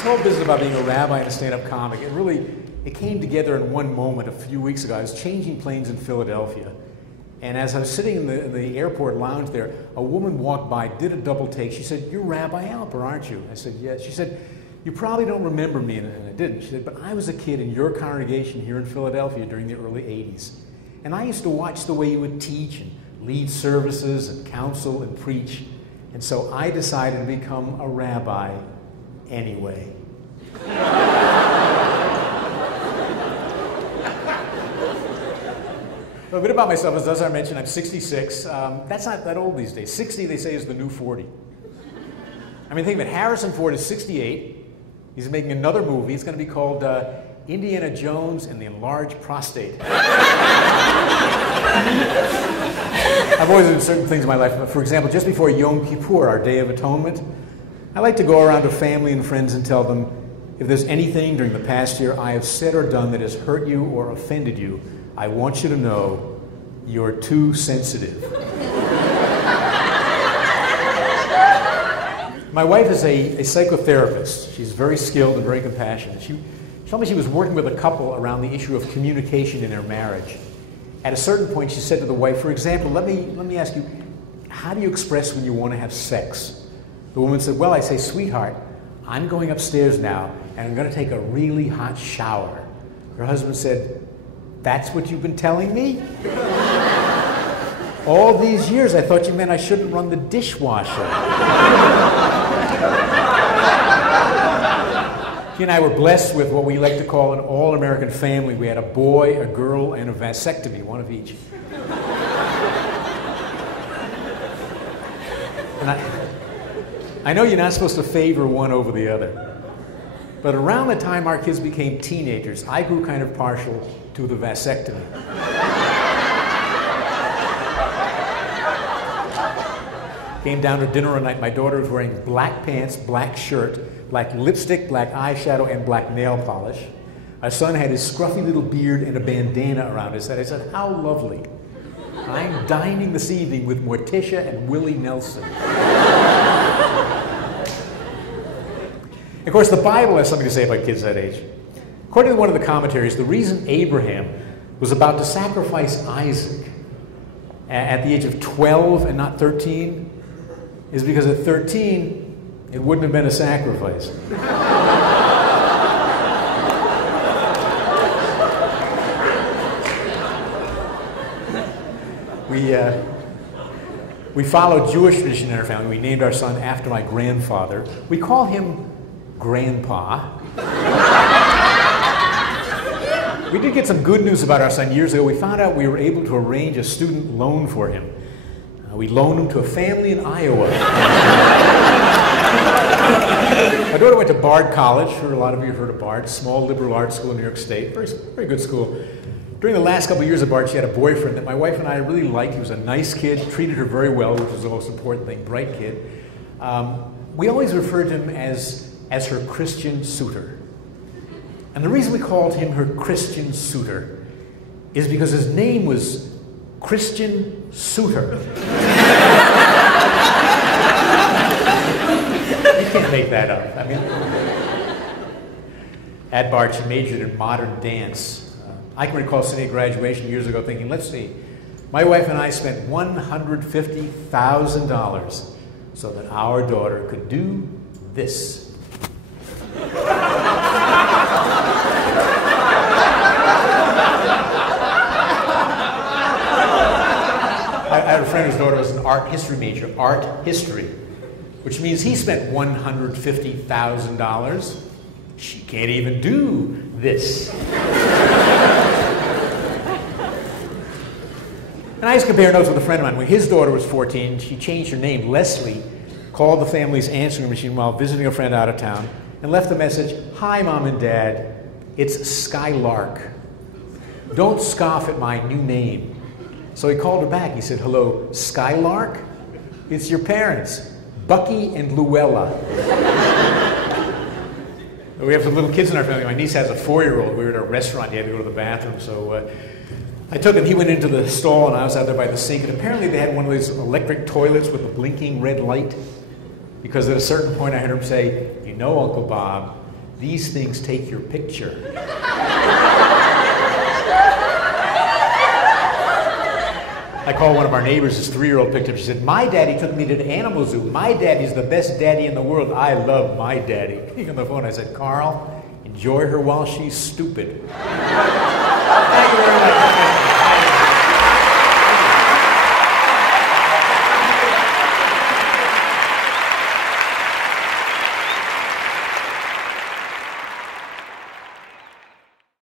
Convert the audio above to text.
This whole business about being a rabbi and a stand-up comic, it came together in one moment a few weeks ago. I was changing planes in Philadelphia, and as I was sitting in the airport lounge there, a woman walked by, did a double take. She said, "You're Rabbi Alper, aren't you?" I said, "Yes." She said, "You probably don't remember me," and I didn't. She said, "But I was a kid in your congregation here in Philadelphia during the early 80s, and I used to watch the way you would teach and lead services and counsel and preach, and so I decided to become a rabbi anyway." A bit about myself, as I mentioned, I'm 66. That's not that old these days. 60, they say, is the new 40. I mean, think of it. Harrison Ford is 68. He's making another movie. It's going to be called Indiana Jones and the Enlarged Prostate. I've always done certain things in my life. For example, just before Yom Kippur, our Day of Atonement, I like to go around to family and friends and tell them, if there's anything during the past year I have said or done that has hurt you or offended you, I want you to know you're too sensitive. My wife is a psychotherapist. She's very skilled and very compassionate. She told me she was working with a couple around the issue of communication in their marriage. At a certain point, she said to the wife, for example, let me ask you, how do you express when you want to have sex? The woman said, well, I say, sweetheart, I'm going upstairs now, and I'm going to take a really hot shower. Her husband said, that's what you've been telling me? All these years, I thought you meant I shouldn't run the dishwasher. She and I were blessed with what we like to call an all-American family. We had a boy, a girl, and a vasectomy, one of each. And I know you're not supposed to favor one over the other. But around the time our kids became teenagers, I grew kind of partial to the vasectomy. Came down to dinner one night, my daughter was wearing black pants, black shirt, black lipstick, black eyeshadow, and black nail polish. Our son had his scruffy little beard and a bandana around his head. I said, how lovely. I'm dining this evening with Morticia and Willie Nelson. Of course, the Bible has something to say about kids that age. According to one of the commentaries, the reason Abraham was about to sacrifice Isaac at the age of 12 and not 13 is because at 13, it wouldn't have been a sacrifice. We follow Jewish tradition in our family. We named our son after my grandfather. We call him Grandpa. We did get some good news about our son years ago. We found out we were able to arrange a student loan for him. We loaned him to a family in Iowa. My daughter went to Bard College. I'm sure a lot of you have heard of Bard, small liberal arts school in New York State. Very, very good school. During the last couple of years of Bard, she had a boyfriend that my wife and I really liked. He was a nice kid, treated her very well, which was the most important thing, bright kid. We always referred to him as her Christian suitor. And the reason we called him her Christian suitor is because his name was Christian Suitor. You can't make that up. I mean, at Bard, she majored in modern dance. I can recall sitting at graduation years ago thinking, let's see, my wife and I spent $150,000 so that our daughter could do this. I had a friend whose daughter was an art history major, art history, which means he spent $150,000. She can't even do this. And I used to compare notes with a friend of mine. When his daughter was 14, she changed her name. Leslie called the family's answering machine while visiting a friend out of town and left a message, "Hi, Mom and Dad, it's Skylark. Don't scoff at my new name." So he called her back. He said, "Hello, Skylark? It's your parents, Bucky and Luella." We have some little kids in our family. My niece has a 4-year-old. We were at a restaurant. He had to go to the bathroom. So I took him. He went into the stall, and I was out there by the sink. And apparently they had one of those electric toilets with a blinking red light. Because at a certain point I heard him say, "You know, Uncle Bob, These things take your picture. I called one of our neighbors, his 3-year-old picked up. She said, my daddy took me to the animal zoo. My daddy's the best daddy in the world. I love my daddy. On the phone, I said, Carl, enjoy her while she's stupid. Thank you very much.